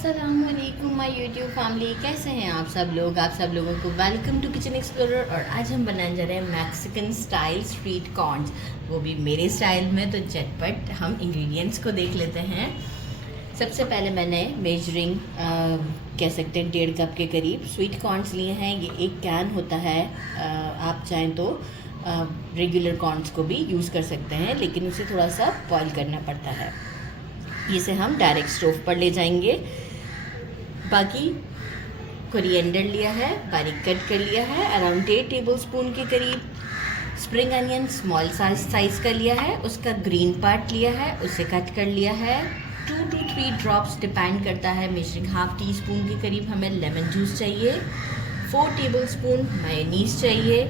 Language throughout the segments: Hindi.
अस्सलामुअलैकुम माय यूट्यूब फैमिली, कैसे हैं आप सब लोग। आप सब लोगों को वेलकम टू किचन एक्सप्लोरर। और आज हम बनाने जा रहे हैं मैक्सिकन स्टाइल स्ट्रीट कॉर्न्स, वो भी मेरे स्टाइल में। तो झटपट हम इंग्रेडिएंट्स को देख लेते हैं। सबसे पहले मैंने मेजरिंग कह सकते हैं 1.5 कप के करीब स्वीट कॉर्न्स लिए हैं। ये एक कैन होता है। आप चाहें तो रेगुलर कॉर्न्स को भी यूज़ कर सकते हैं, लेकिन उसे थोड़ा सा बॉईल करना पड़ता है। इसे हम डायरेक्ट स्टोव पर ले जाएंगे। बाकी कोरिएंडर लिया है, बारीक कट कर लिया है, अराउंड 1 टेबलस्पून के करीब। स्प्रिंग अनियन स्मॉल साइज़ का लिया है, उसका ग्रीन पार्ट लिया है, उसे कट कर लिया है। 2 to 3 ड्रॉप्स डिपेंड करता है, मेजरिंग ½ टीस्पून के करीब हमें लेमन जूस चाहिए। 4 टेबलस्पून मेयोनीज चाहिए।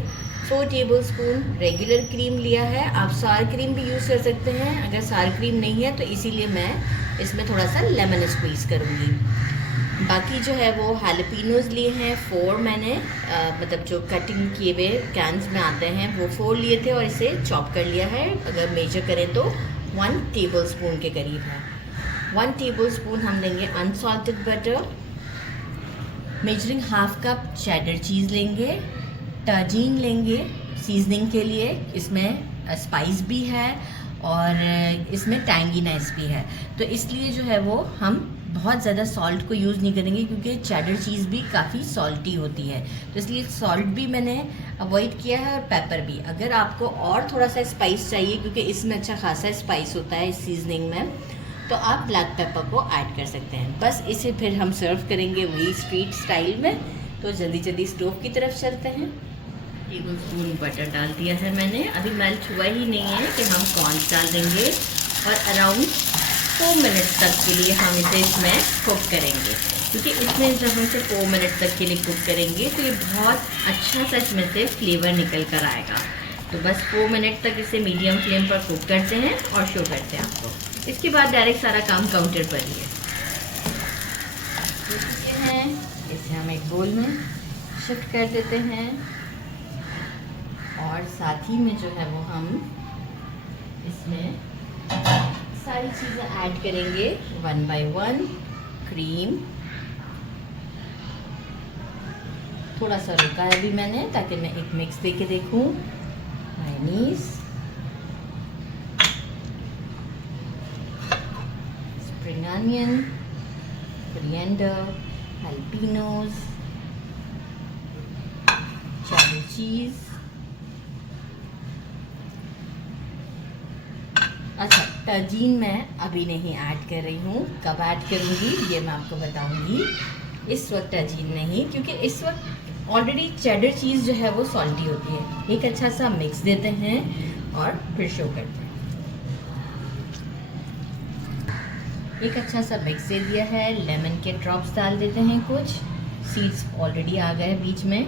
4 टेबलस्पून रेगुलर क्रीम लिया है। आप सार क्रीम भी यूज़ कर सकते हैं, अगर सार क्रीम नहीं है तो इसीलिए मैं इसमें थोड़ा सा लेमन स्क्वीज़ करूँगी। बाकी जो है वो हैलोपिनोज लिए हैं 4 मैंने, मतलब जो कटिंग किए हुए कैंस में आते हैं वो 4 लिए थे और इसे चॉप कर लिया है। अगर मेजर करें तो 1 टेबलस्पून के करीब है। 1 टेबलस्पून हम लेंगे unsalted butter. Measuring ½ cup cheddar चीज़ लेंगे। ताजीन लेंगे सीजनिंग के लिए, इसमें स्पाइस भी है और इसमें टैंगीनेस भी है, तो इसलिए जो है वो हम बहुत ज़्यादा सॉल्ट को यूज़ नहीं करेंगे, क्योंकि चेडर चीज़ भी काफ़ी सॉल्टी होती है, तो इसलिए सॉल्ट भी मैंने अवॉइड किया है और पेपर भी। अगर आपको और थोड़ा सा स्पाइस चाहिए, क्योंकि इसमें अच्छा खासा स्पाइस होता है इस सीजनिंग में, तो आप ब्लैक पेपर को ऐड कर सकते हैं। बस इसे फिर हम सर्व करेंगे वही स्ट्रीट स्टाइल में। तो जल्दी जल्दी स्टोव की तरफ चलते हैं। टेबलस्पून बटर डाल दिया है मैंने, अभी मेल्ट हुआ ही नहीं है कि हम कॉर्न्स डाल देंगे और अराउंड 4 मिनट तक के लिए हम इसे इसमें कुक करेंगे, क्योंकि इसमें जब हम इसे 4 मिनट तक के लिए कुक करेंगे तो ये बहुत अच्छा सा इसमें से फ्लेवर निकल कर आएगा। तो बस 4 मिनट तक इसे मीडियम फ्लेम पर कुक करते हैं और शो करते हैं आपको। इसके बाद डायरेक्ट सारा काम काउंटर पर ही है। इसे हम एक बोल में शिफ्ट कर देते हैं और साथ ही में जो है वो हम इसमें सारी चीज़ें ऐड करेंगे 1 by 1। क्रीम थोड़ा सा रुका है अभी मैंने, ताकि मैं एक मिक्स देके देखूं। Mayonnaise, spring onion, coriander, jalapenos, cheddar cheese. अच्छा, ताजीन मैं अभी नहीं ऐड कर रही हूँ, कब ऐड करूँगी ये मैं आपको बताऊँगी। इस वक्त ताजीन नहीं, क्योंकि इस वक्त ऑलरेडी चेडर चीज़ जो है वो सॉल्टी होती है। एक अच्छा सा मिक्स देते हैं और फिर शो करते हैं। एक अच्छा सा मिक्स दे दिया है, लेमन के ड्रॉप्स डाल देते हैं, कुछ सीड्स ऑलरेडी आ गए बीच में।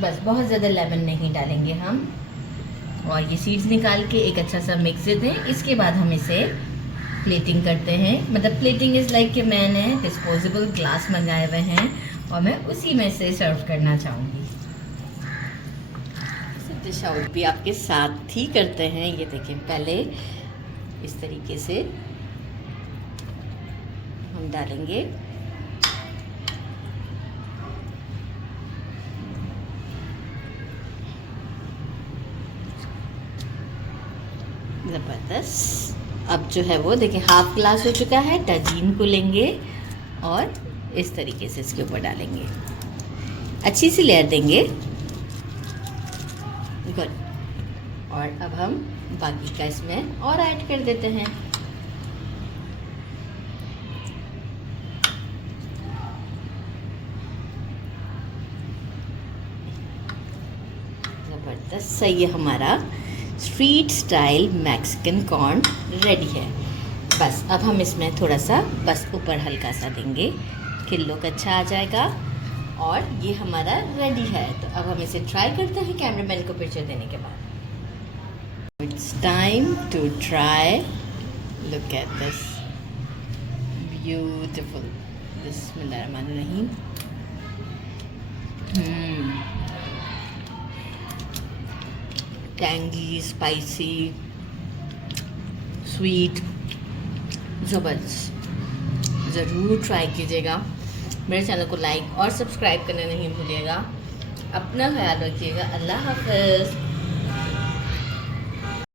बस बहुत ज़्यादा लेमन नहीं डालेंगे हम, और ये सीड्स निकाल के एक अच्छा सा मिक्स देते हैं। इसके बाद हम इसे प्लेटिंग करते हैं, मतलब प्लेटिंग इज़ लाइक कि मैंने डिस्पोजेबल ग्लास मंगाए हुए हैं और मैं उसी में से सर्व करना चाहूँगी। डिश आउट भी आपके साथ ही करते हैं। ये देखें, पहले इस तरीके से हम डालेंगे। ज़बरदस्त। अब जो है वो देखिए ½ ग्लास हो चुका है। ताजीन को लेंगे और इस तरीके से इसके ऊपर डालेंगे, अच्छी सी लेयर देंगे। गुड। और अब हम बाकी का इसमें और ऐड कर देते हैं। ज़बरदस्त, सही है, हमारा street style Mexican corn ready है। बस अब हम इसमें थोड़ा सा बस ऊपर हल्का सा देंगे कि लुक अच्छा आ जाएगा, और ये हमारा रेडी है। तो अब हम इसे ट्राई करते हैं कैमरामैन को पिक्चर देने के बाद। It's time to try. Look at this beautiful. बिस्मिल्लाहिर्रहमानिर्रहीम। टैंगी, स्पाइसी, स्वीट, ज़बरदस्त। ज़रूर ट्राई कीजिएगा। मेरे चैनल को लाइक और सब्सक्राइब करना नहीं भूलिएगा। अपना ख्याल रखिएगा। अल्लाह हाफ़िज़।